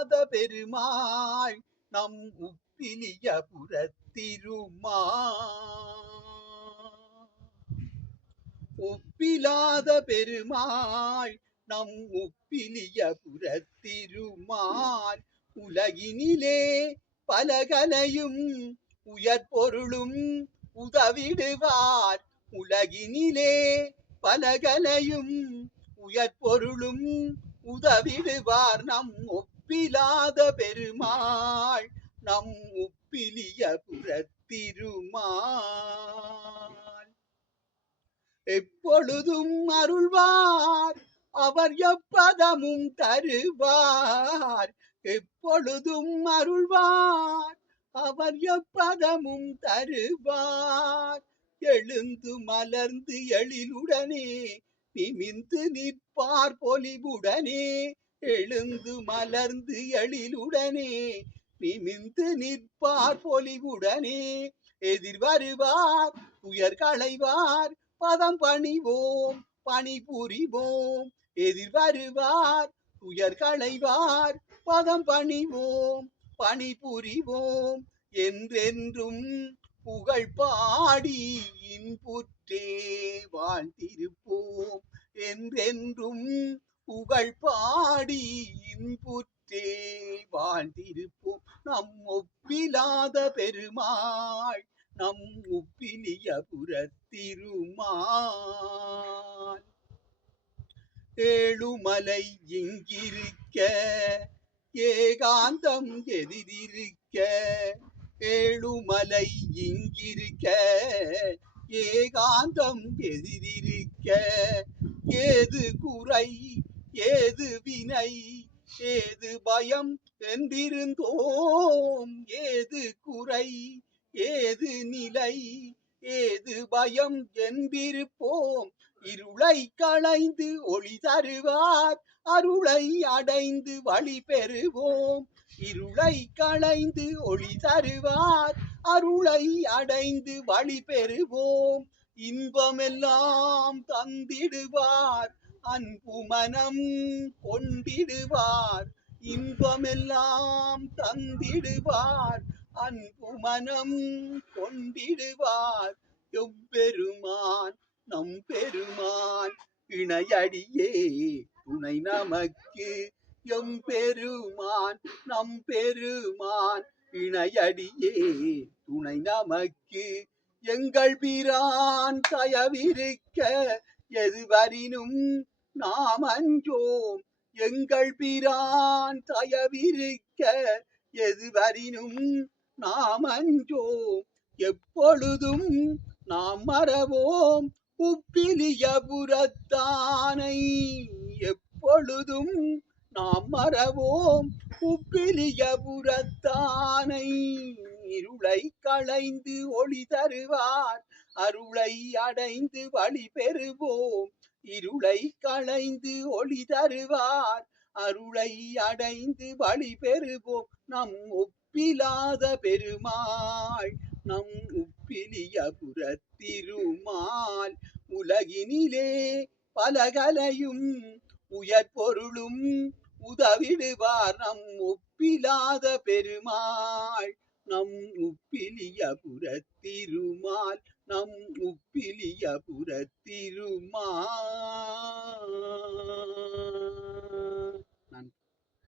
ஒப்பிலாத பெருமாள் நம் உப்பிலிய புறத்திருமால். ஒப்பிலாத பெருமாள் நம் உப்பிலிய புறத்திருமால். உலகினிலே பலகலையும் உயர்பொருளும் உதவிடுவார். உலகினிலே பலகலையும் உயர்பொருளும் உதவிடுவார். நம் ஒப்பிலாத பெருமாள் நம் உப்பிலிய புறத்திருமால். எப்பொழுதும் அருள்வார் அவர் எப்பதமும் தருவார். எப்பொழுதும் அருள்வார் அவர் எப்பதமும் தருவார். எழுந்து மலர்ந்து எழிலுடனே நிமிந்து நிற்பார் பொலிவுடனே. எழுந்து மலர்ந்து எழிலுடனே நிமிந்து நிற்பார் பொலிவுடனே. எதிர் வருவார் உயர் களைவார் பதம் பணிவோம் பணி புரிவோம். எதிர் வருவார் உயர் களைவார் பதம் பணிவோம் பணி புரிவோம். என்றென்றும் புகழ் பாடி இன்புற்றே வாழ்ந்திருப்போம். என்றென்றும் புகழ் பாடி இன்புற்றே வாழ்ந்திருப்போம். நம் ஒப்பிலாத பெருமாள் நம் உப்பிலிய புறத்திருமால். ஏழுமலை இங்கிருக்க ஏகாந்தம் எதிரிருக்க. ஏழுமலை இங்கிருக்க ஏகாந்தம் எதிரிருக்க. ஏது குறை ஏது வினை ஏது பயம் என்றிருந்தோம். ஏது குறை ஏது நிலை ஏது பயம் என்றிருப்போம். இருளை களைந்து ஒளி தருவார் அருளை அடைந்து வழி பெறுவோம். இருளை களைந்து ஒளி தருவார் அருளை அடைந்து வழி பெறுவோம். இன்பமெல்லாம் தந்திடுவார் அன்பு மனம் கொண்டிடுவார். இன்பமெல்லாம் தந்திடுவார் அன்பு மனம் கொண்டிடுவார். எம்பெருமான் நம் பெருமான் இணையடியே துணை நமக்கு. எம்பெருமான் நம் பெருமான் இணையடியே துணை நமக்கு. எங்கள் பிரான் தயவிருக்க எதுவரினும் நாம் அஞ்சோம். எங்கள் பிரான் தயவிருக்க எதுவரினும் நாம் அஞ்சோம். எப்பொழுதும் நாம் மறவோம் உப்பிலிய புறத்தானை. எப்பொழுதும் நாம் மறவோம் உப்பிலிய புறத்தானை. இருளை களைந்து ஒளி தருவார் அருளை அடைந்து வழி பெறுவோம். இருளை களைந்து ஒளி தருவார் அருளை அடைந்து வழி பெறுவோம். நம் ஒப்பிலாத பெருமாள் நம் உப்பிலிய புறத்திருமால். உலகினிலே பலகலையும் உயர்பொருளும் உதவிடுவார். நம் ஒப்பிலாத பெருமாள் நம் உப்பிலிய புறத்திருமால். நம் உப்பிலிய புறத்திருமால்.